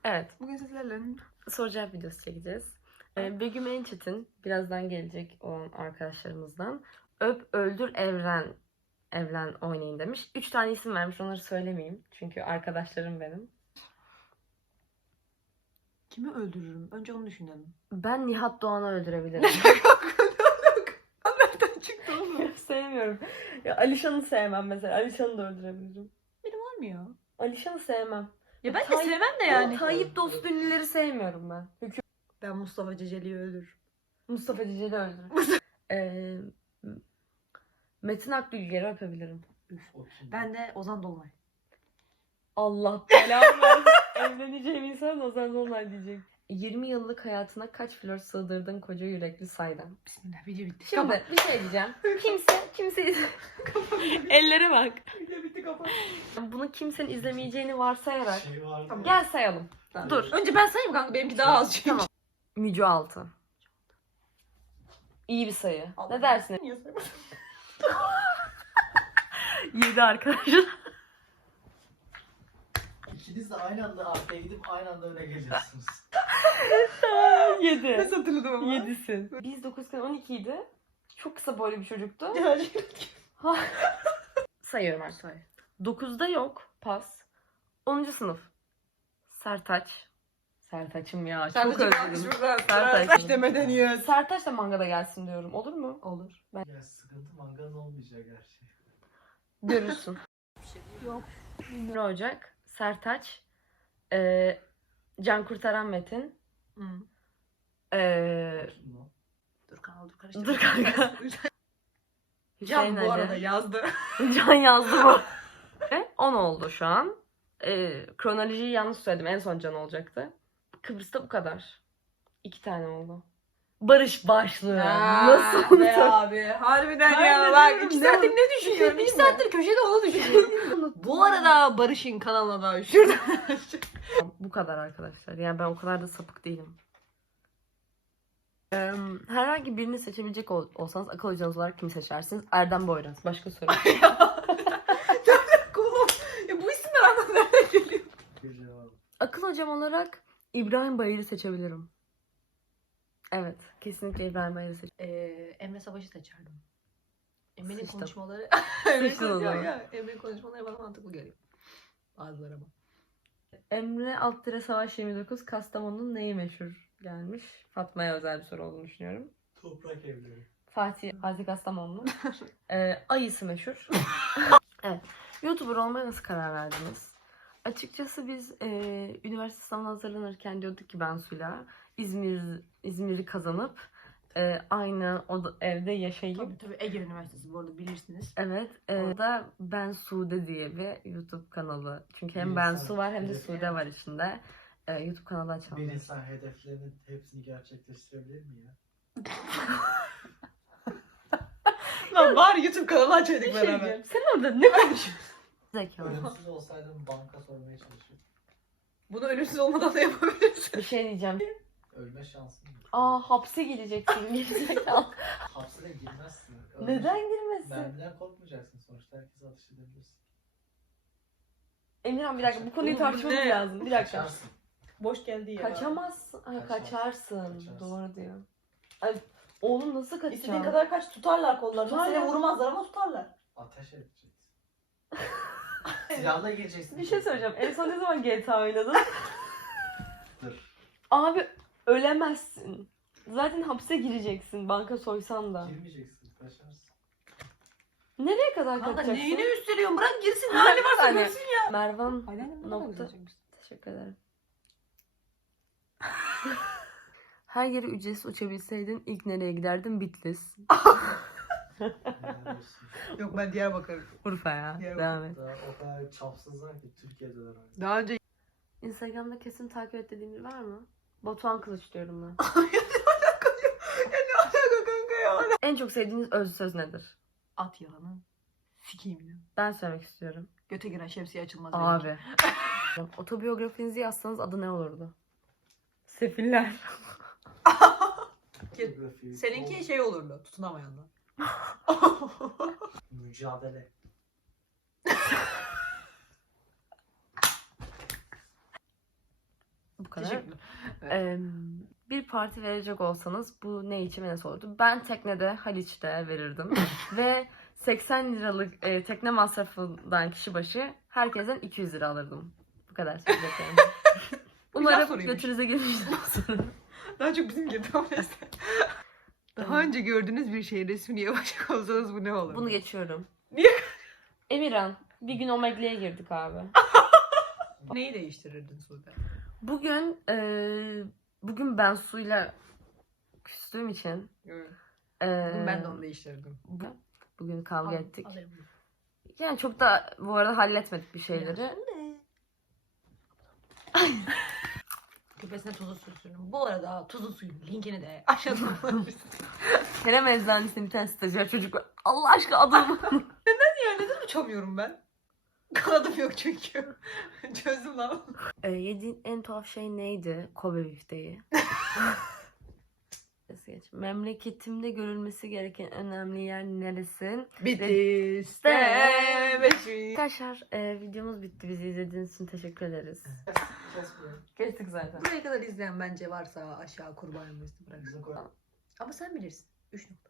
Evet. Bugün sizlerle Soru cevap videosu çekeceğiz. Begüm Ençetin, birazdan gelecek olan arkadaşlarımızdan öp, öldür, evlen oynayın demiş. 3 tane isim vermiş, onları söylemeyeyim. Çünkü arkadaşlarım benim. kimi öldürürüm? Önce onu düşünelim. Ben Nihat Doğan'ı öldürebilirim. Nereden çıktı oğlum? Sevmiyorum. Ya Alişan'ı sevmem mesela. Alişan'ı da öldürebilirim. Benim var mı ya? Alişan'ı sevmem. Ya ben de Tayyip- sevmem de yani. Tayyip dost ünlüleri sevmiyorum ben. Ben Mustafa Ceceli'yi öldürürüm. Mustafa Ceceli öldürür. Metin Akbilger'i öpebilirim. Ben de Ozan Dolunay. Allah belamı versin. Evleneceğim insan Ozan Dolunay diyecek. 20 yıllık hayatına kaç flört sığdırdın koca yürekli saydan. Bismillah, video bitti. Şimdi bir şey diyeceğim. Kimse ellere bak. Video bitti, kapat. Bunu kimsenin izlemeyeceğini varsayarak Tamam. gel sayalım. Tamam. Dur. Önce ben sayayım kanka, benimki daha az çünkü. Tamam. Mücü Altı. İyi bir sayı. Ne dersin? Niye saymadın? 7 arkadaşlar. İkiniz de aynı anda arkaya gidip aynı anda öne geleceksiniz. 7. Nasıl hatırladım ama? 7'sin. Biz 9'ken 12 idi. Çok kısa boylu bir çocuktu. Ya, Sayıyorum artık. 9'da yok. Pas. 10. sınıf. Sertaç. Sertaç'ım ya. Çok özledim. Sertaç demeden yiyoruz. Sertaç da mangada gelsin diyorum. Olur mu? Olur. Ya sıkıntı manganın olmayacak her şey. Görürsün. Yok. 1 Ocak. Sertaç. Can Kurtaran Metin. Hı. Kim o? Dur kanal, dur karıştırma. Dur kanka. Can bu Ali. arada yazdı. Can yazdı bu. 10 oldu şu an. Kronolojiyi yanlış söyledim. En son Can olacaktı. Kıbrıs'ta bu kadar. 2 tane oldu. Barış başlığı. Nasıl be unutur? abi? Harbiden Ben ya. de Bak diyorum, 2 ne saattir o? ne düşünüyorum? Bir 2 şey değil mi? saattir köşede onu düşünüyorum. Bu arada Barış'ın kanalına da şurada. Bu kadar arkadaşlar. Yani ben o kadar da sapık değilim. Herhangi birini seçebilecek olsanız akıl hocanız olarak kimi seçersiniz? Erdem Boyraz. Başka soru. Kulum. Ya bu isimler anlamda nereden geliyor? Bir cevap. Akıl hocam olarak İbrahim Bayır'ı seçebilirim. Evet. Kesinlikle İbrahim Bayır'ı seçebilirim. Emre Savaş'ı seçerdim. Emre'nin Sıçtım. konuşmaları... Sıçtın o zaman. Emre'nin konuşmaları bana mantıklı geliyor. Bazıları ama. Emre Alttire Savaş 29 Kastamonu'nun neyi meşhur gelmiş? Fatma'ya özel bir soru olduğunu düşünüyorum. Toprak evleri. Fatih Kastamonlu. Ayısı meşhur. Evet. YouTuber olmaya nasıl karar verdiniz? Açıkçası biz üniversite sınavına hazırlanırken diyorduk ki Bensu'yla İzmir'i kazanıp aynı evde yaşayıp Tabii Ege Üniversitesi bu arada, bilirsiniz. evet orada Ben Sude diye bir YouTube kanalı. Çünkü hem Bir Ben insan Su var hem de hedefi Sude var içinde. YouTube kanalı Bir açalım. insan hedeflerinin hepsini gerçekleştirebilir mi ya? Lan bari YouTube kanalı açaydık beraber. Sen orada ne konuşuyorsun? Zekalı. Ölümsüz olsaydım banka sormaya çalışırdım. Bunu ölümsüz olmadan da yapabilirsin. Bir şey diyeceğim. Ölme şansın yok. Hapse gireceksin. Gerizekalı. Hapse de girmezsin. Neden girmesin? Mermiden korkmayacaksın sonuçta. Herkese atış edebilirsin. Emirhan bir dakika bu konuyu Oğlum, bu tartışmamız ne? lazım. Bir dakika. Kaçarsın. Boş geldi ya. Kaçamazsın. Ay, Kaçarsın. kaçarsın. Kaçarsın. Doğru diyor. Ay, oğlum nasıl kaçacağım? İstediğin kadar kaç, tutarlar kollarını. Tutarlar. Seni vurmazlar ama tutarlar. Ateş edeceksin. Silahla gireceksin. Bir şey söyleyeceğim. En son ne zaman GTA oynadın? Dur. Abi ölemezsin. Zaten hapse gireceksin banka soysan da. Girmeyeceksin. Kaçarsın. Nereye kadar Kanka kaçacaksın? neyini üsteliyorsun? Bırak girsin. Ne hali varsa Hani- görsün ya. Mervan Aynen. nokta. Teşekkür ederim. Her yere ücretsiz uçabilseydin ilk nereye giderdin? Bitlis. Helal olsun. Yok, ben Diyarbakır. Urfa ya. Diyarbakır. Devam et. Daha o kadar çapsızlar ki Türkiye'de var. Daha önce Instagram'da kesin takip et dediğin biri var mı? Batuhan Kılıç diyorum ben. ne alaka kanka ya? En çok sevdiğiniz özlü söz nedir? At yalanı. Sikiyim ya. Ben söylemek istiyorum. Göte giren şemsiye açılmaz. Abi. Otobiyografinizi yazsanız adı ne olurdu? Sefiller. Fotoğrafı, Seninki şey olurdu. Tutunamayanlar. mücadele. kadar. Teşekkürler. Bir parti verecek olsanız bu ne için ve nasıl olurdu? Ben teknede Haliç'te verirdim. Ve 80 liralık tekne masrafından kişi başı herkesten 200 lira alırdım. Bu kadar söyleyeceklerim. Umarım soruymuş. götünüze gelmiştir. Daha çok bizim gibi ama neyse. Daha önce gördüğünüz bir şeyin resmini yapacak olsanız bu ne olur? Bunu geçiyorum. Niye? Emirhan, bir gün Omegle'ye girdik abi. Neyi değiştirirdin Sude? Bugün ben suyla küstüğüm için Bugün ben de onu değiştirdim. bugün kavga ettik. Alayım. Yani çok da bu arada halletmedik bir şeyleri. Küpesine tuzu sürsün. Bu arada tuzlu suyun linkini de aşağıdan bulabilirsiniz. Kerem Eczanesi'nin bir tane stajyer çocuk var. Allah aşkına adamı. Ya neden uçamıyorum ben? Kanadım yok çünkü. Çözdüm lan. Yediğin en tuhaf şey neydi? Kobe bifteği. Geç. Memleketimde görülmesi gereken önemli yer neresi? Bitlis'te beşik. Arkadaşlar videomuz bitti. Bizi izlediğiniz için teşekkür ederiz. Kesmiyor. Geçtik zaten. Buraya kadar izleyen bence varsa aşağı kurbanımızı bırakın. Bize koy. Ama sen bilirsin. 3 nokta.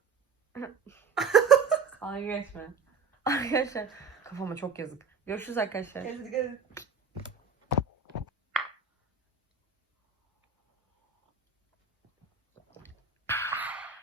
Ay geçme. Arkadaşlar kafama çok yazık. Görüşürüz arkadaşlar. Kendinize dikkat edin.